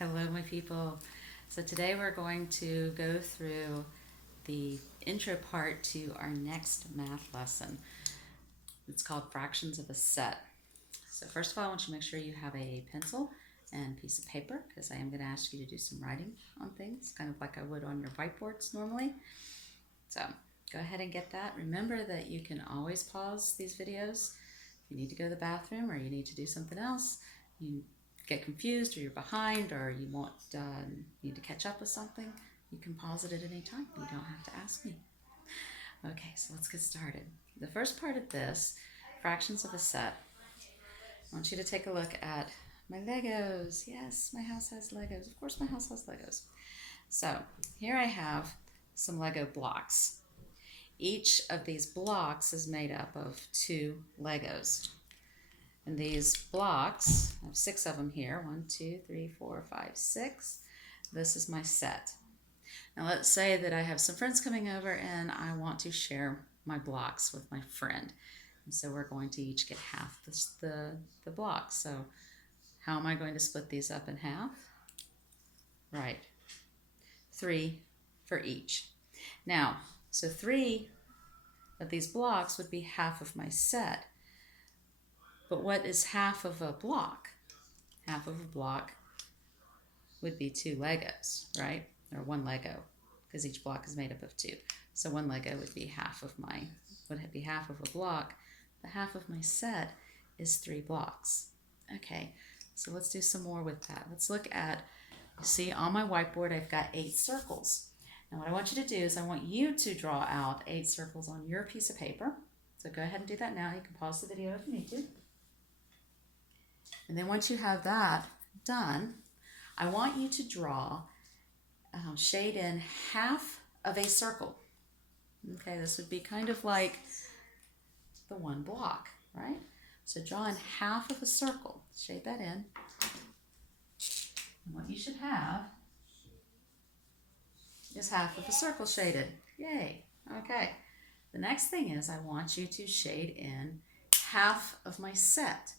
Hello, my people. So today we're going to go through the intro part to our next math lesson. It's called Fractions of a Set. So first of all, I want you to make sure you have a pencil and piece of paper because I am going to ask you to do some writing on things, kind of like I would on your whiteboards normally. So go ahead and get that. Remember that you can always pause these videos. If you need to go to the bathroom or you need to do something else, you get confused or you're behind or you need to catch up with something, you can pause it at any time. You don't have to ask me. Okay, so let's get started. The first part of this, fractions of a set, I want you to take a look at my Legos. Yes, my house has Legos. Of course my house has Legos. So here I have some Lego blocks. Each of these blocks is made up of 2 Legos. And these blocks, I have 6 of them here. 1, 2, 3, 4, 5, 6. This is my set. Now let's say that I have some friends coming over and I want to share my blocks with my friend. And so we're going to each get half the blocks. So how am I going to split these up in half? Right, 3 for each. Now, so 3 of these blocks would be half of my set. But what is half of a block? Half of a block would be 2 Legos, right? Or 1 Lego, because each block is made up of 2. So 1 Lego would be half of a block. The half of my set is 3 blocks. Okay, so let's do some more with that. Let's look at, you see on my whiteboard I've got 8 circles. Now what I want you to do is I want you to draw out 8 circles on your piece of paper. So go ahead and do that now. You can pause the video if you need to. And then once you have that done, I want you to draw, shade in half of a circle. Okay, this would be kind of like the 1 block, right? So draw in half of a circle, shade that in. And what you should have is half of a circle shaded. Yay, okay. The next thing is I want you to shade in half of my set.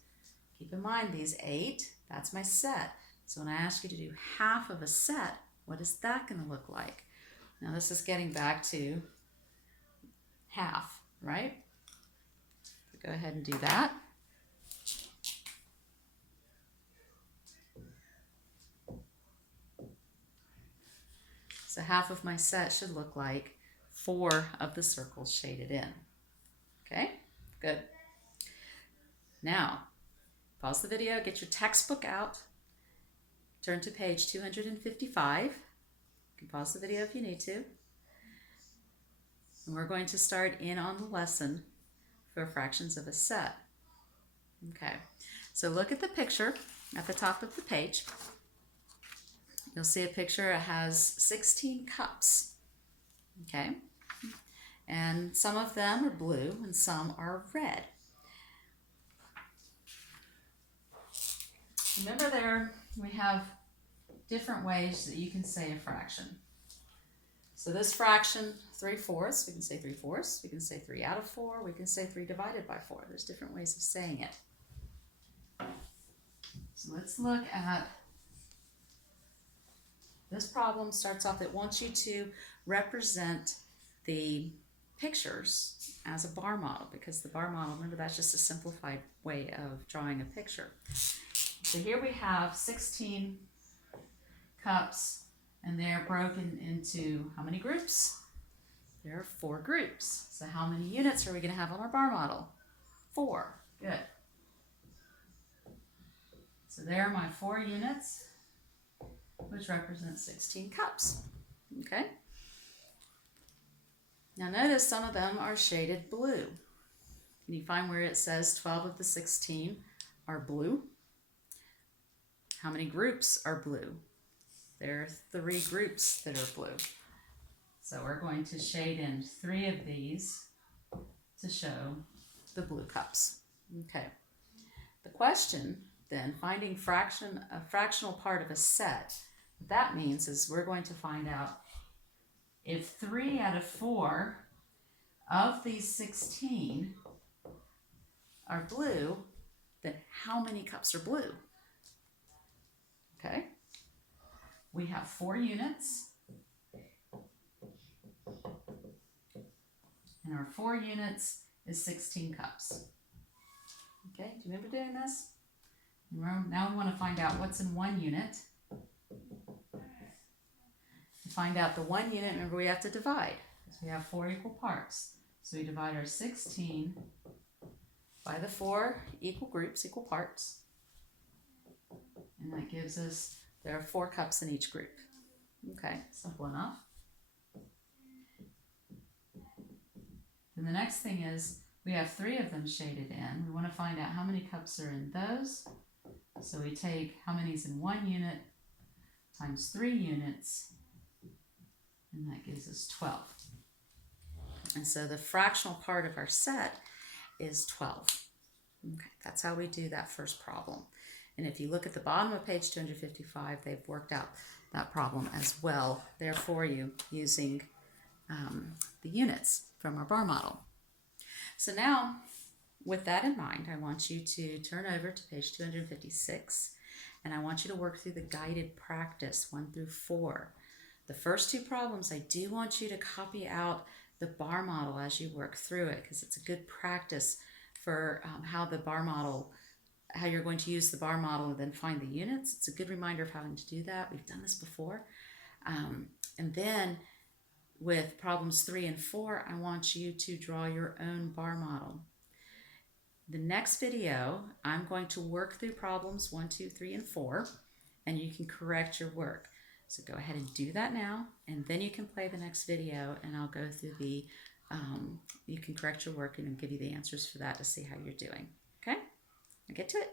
Keep in mind these 8, that's my set. So when I ask you to do half of a set, what is that going to look like? Now this is getting back to half, right? So go ahead and do that. So half of my set should look like 4 of the circles shaded in. Okay, good. Now, pause the video, get your textbook out, turn to page 255. You can pause the video if you need to. And we're going to start in on the lesson for fractions of a set. Okay, so look at the picture at the top of the page. You'll see a picture, it has 16 cups. Okay, and some of them are blue and some are red. Remember there we have different ways that you can say a fraction. So this fraction, 3/4, we can say 3/4, we can say 3 out of 4, we can say 3 divided by 4. There's different ways of saying it. So let's look at, this problem starts off, it wants you to represent the pictures as a bar model, because the bar model, remember, that's just a simplified way of drawing a picture. So here we have 16 cups, and they're broken into how many groups? There are 4 groups. So how many units are we going to have on our bar model? 4. Good. So there are my 4 units, which represent 16 cups. Okay? Now notice some of them are shaded blue. Can you find where it says 12 of the 16 are blue? How many groups are blue? There are 3 groups that are blue. So we're going to shade in 3 of these to show the blue cups. Okay. The question then, finding a fractional part of a set, what that means is we're going to find out if 3 out of 4 of these 16 are blue, then how many cups are blue? Okay. we have 4 units. And our 4 units is 16 cups. Okay, do you remember doing this? Now we want to find out what's in 1 unit. To find out the 1 unit, remember we have to divide, because we have 4 equal parts. So we divide our 16 by the 4 equal groups, equal parts. And that gives us, there are 4 cups in each group. Okay, simple enough. Then the next thing is, we have 3 of them shaded in. We want to find out how many cups are in those. So we take how many's in 1 unit times 3 units, and that gives us 12. And so the fractional part of our set is 12. Okay, that's how we do that first problem. And if you look at the bottom of page 255, they've worked out that problem as well there for you using the units from our bar model. So now, with that in mind, I want you to turn over to page 256, and I want you to work through the guided practice 1 through 4. The first 2 problems, I do want you to copy out the bar model as you work through it, because it's a good practice for how you're going to use the bar model and then find the units. It's a good reminder of having to do that. We've done this before. And then with problems 3 and 4, I want you to draw your own bar model. The next video, I'm going to work through problems 1, 2, 3, and 4, and you can correct your work. So go ahead and do that now, and then you can play the next video, and I'll go through you can correct your work and then give you the answers for that to see how you're doing. Okay? I'll get to it.